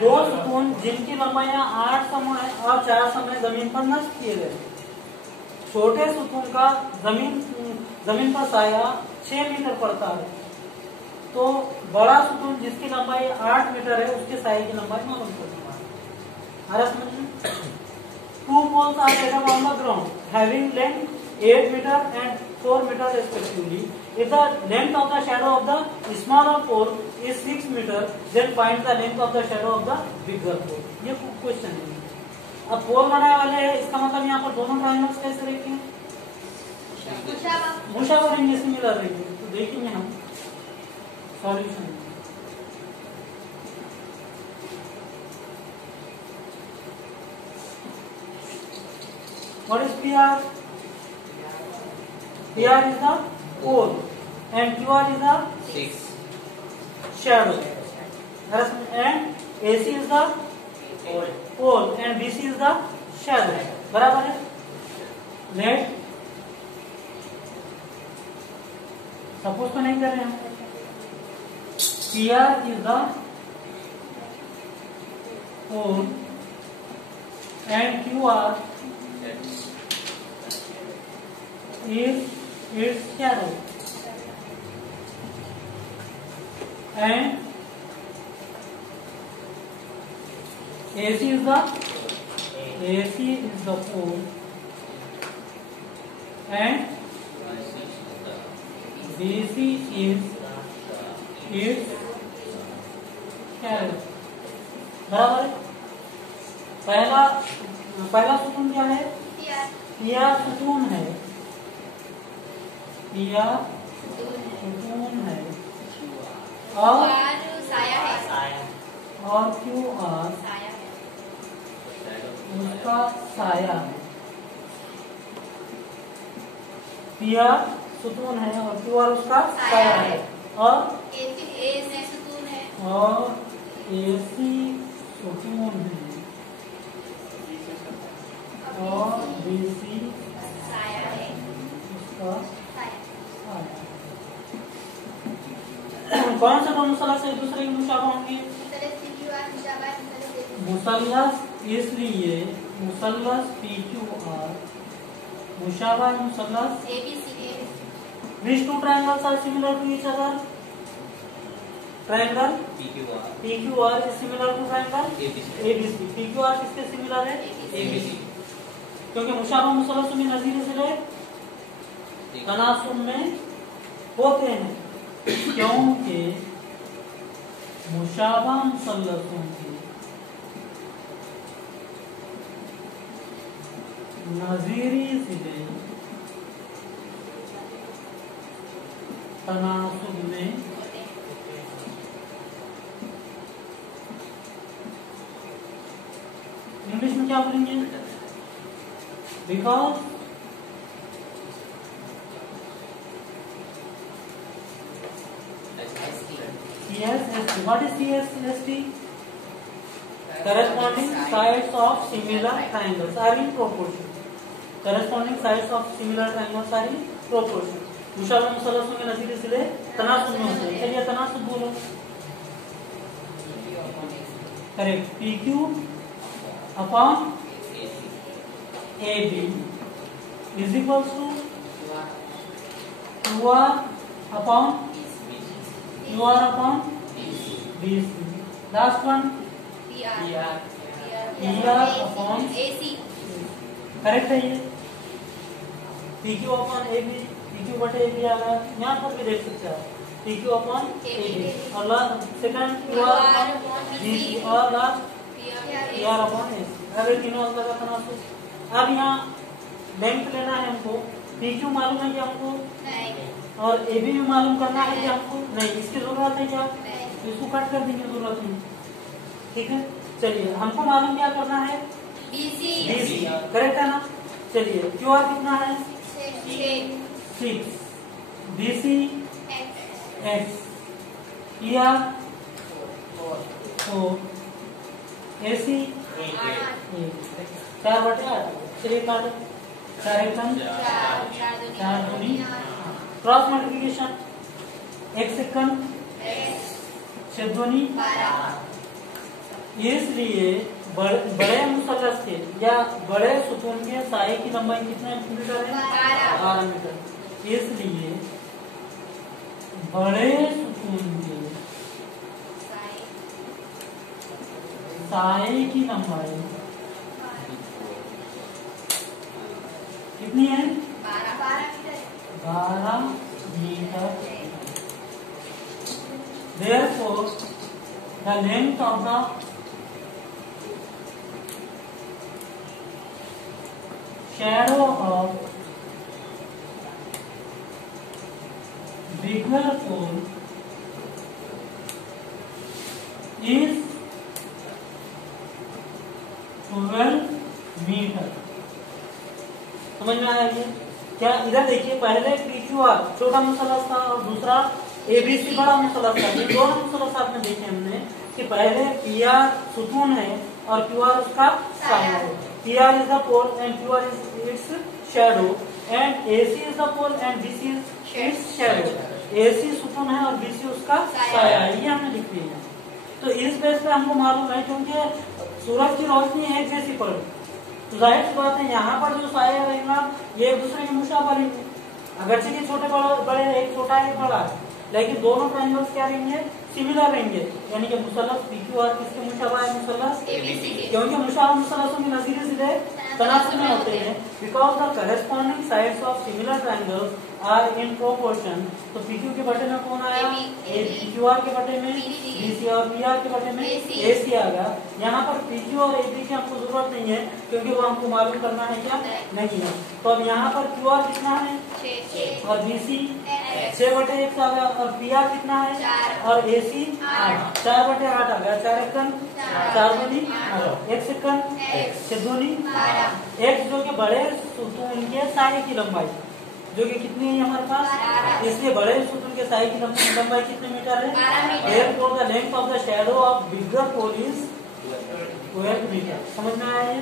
दो सुकून जिनकी लंबाइयां 8 समय और 4 समय जमीन पर नष्ट किए गए। छोटे सुकून का जमीन पर साया 6 मीटर पड़ता है, तो बड़ा सुकून जिसकी लंबाई 8 मीटर है उसके साये की लंबाई मालूम करना है। समझ में? 2 poles are laid on the ground having length 8 meter and 4 meter respectively. If the length of the shadow of the smaller pole is 6 meter, then find the length of the shadow of the bigger pole. ये question है। अब पोल बनाने वाले हैं, इसका मतलब यहाँ पर दोनों ट्रायंगल्स कैसे रहेंगे? मुशाबा रहेंगे, सिमिलर रहेंगे। तो देखेंगे हम solution. What is PR? PR is the pole and QR is the shadow, and AC is the pole and BC is the shadow. बराबर है? Let सपोज तो नहीं कर रहे हैं। PR is the pole and QR is its shadow, and AC is the pole and BC is its shadow। बराबर है? पहला सुकून क्या है? PR सुकून है, PR सुकून है और साया है, और QR उसका साया है। PR सुकून है और QR उसका साया है, और AC सुकून है, और AC सुकून है और BC साया है, उसका कौन सा दो मुसलस से एक दूसरे की मुशाबा होंगे? मुसलस, इसलिए मुसलस PQR मुशाबा मुसलस ABC। These two triangles are similar to each other. Triangle PQR is similar to triangle ABC. PQR किसके सिमिलर है? ABC। क्योंकि मुशाबा मुसलस में नजीर सिले तनासुब में होते हैं, क्योंकि मुशाबा मुसल्लसों की नजीरी सिले तनासुब में इंग्लिश में क्या बोलेंगे? Because CSST. What is CSST? Corresponding sides of similar triangles are in proportion. Corresponding sides of similar triangles are in proportion. मुशाबा मुसल्लसों के नतीजे से तनासुब में होते हैं। चलिए तनासुब बोलो। Correct. PQ upon AB is equals to QR upon BC. Last one PR upon AC। Correct है ये। PQ अपॉन AB, PQ बटे AB आ गया। यहाँ पर भी देख सकते हैं PQ अपॉन AB और last second QR upon BC और लास्ट PR अपॉन AC। अब ये तीनों अलग अलग तनासुब। अब यहाँ लेंथ लेना है हमको। PQ मालूम है कि हमको नहीं, और AB भी मालूम करना है कि हमको नहीं। इसकी जरूरत है क्या? तो इसको कट कर देंगे, जरूरत नहीं। ठीक है, चलिए हमको मालूम क्या करना है? BC करेक्ट है ना? चलिए QR कितना है? 6, BC X, PR 4, AC 4 बटे 8। चलिए काटो। 4 एकम 4 दूनी। क्रॉस मल्टीप्लिकेशन 1 सेकंड 6 दूनी इसलिए बड़े मुसल्लस के या बड़े सुतून के साए की लंबाई कितने मीटर है? 12 मीटर। इसलिए बड़े सुतून के साए की लंबाई कितनी है? 12 metre. Therefore, the length of the shadow of bigger pole is 12 metre. समझ में आया ये? क्या इधर देखिए, पहले PQR छोटा मुसल्लस था और दूसरा ABC बड़ा मुसल्लस था। ये दोनों मुसल्लस आपने देखे हमने कि पहले PR सुतून है और QR उसका साया है। PR is the pole and QR is its shadow and AC is the pole and BC is its shadow। AC सुतून है और BC उसका साया है, ये हमने लिख दिया। तो इस बेस पे हमको मालूम है, क्योंकि सूरज की रोशनी एक जैसी पड़े तो जाहिर सी बात है यहाँ पर जो साया रहेगा ये एक दूसरे के मुशाबा रहेंगे। अगरचे के छोटे बड़े एक छोटा एक बड़ा है, लेकिन दोनों ट्रायंगल्स क्या रहेंगे? सिमिलर रहेंगे। यानी कि मुसल्लस PQR किसके मुशाबा है? मुसल्लस ABC के। क्योंकि मुशाबा मुसल्लसों में नज़ीर सीधे तनासुब में होते हैं। Because the corresponding sides of similar triangles are in proportion. तो PQ के बटे में कौन आया? PQR के बटे में BC और PR के बटे में AC आ गया। यहाँ पर PQ और AB की हमको जरूरत नहीं है, क्योंकि वो हमको मालूम करना है क्या नहीं है। तो अब यहाँ पर QR कितना है और BC 6/8 आ गया और PR कितना है और AC 8। 4/8 आ गया। 4 एकन 4 दूनी 1 सेकंड 6 दूनी 1, जो कि बड़े सुतून के साए की लंबाई जो कि कितनी है हमारे पास? इसलिए बड़े सुतून के साए की लंबाई कितने मीटर है? 12 metre. The length of the shadow of bigger pole is 12 metre. समझ में आया ये?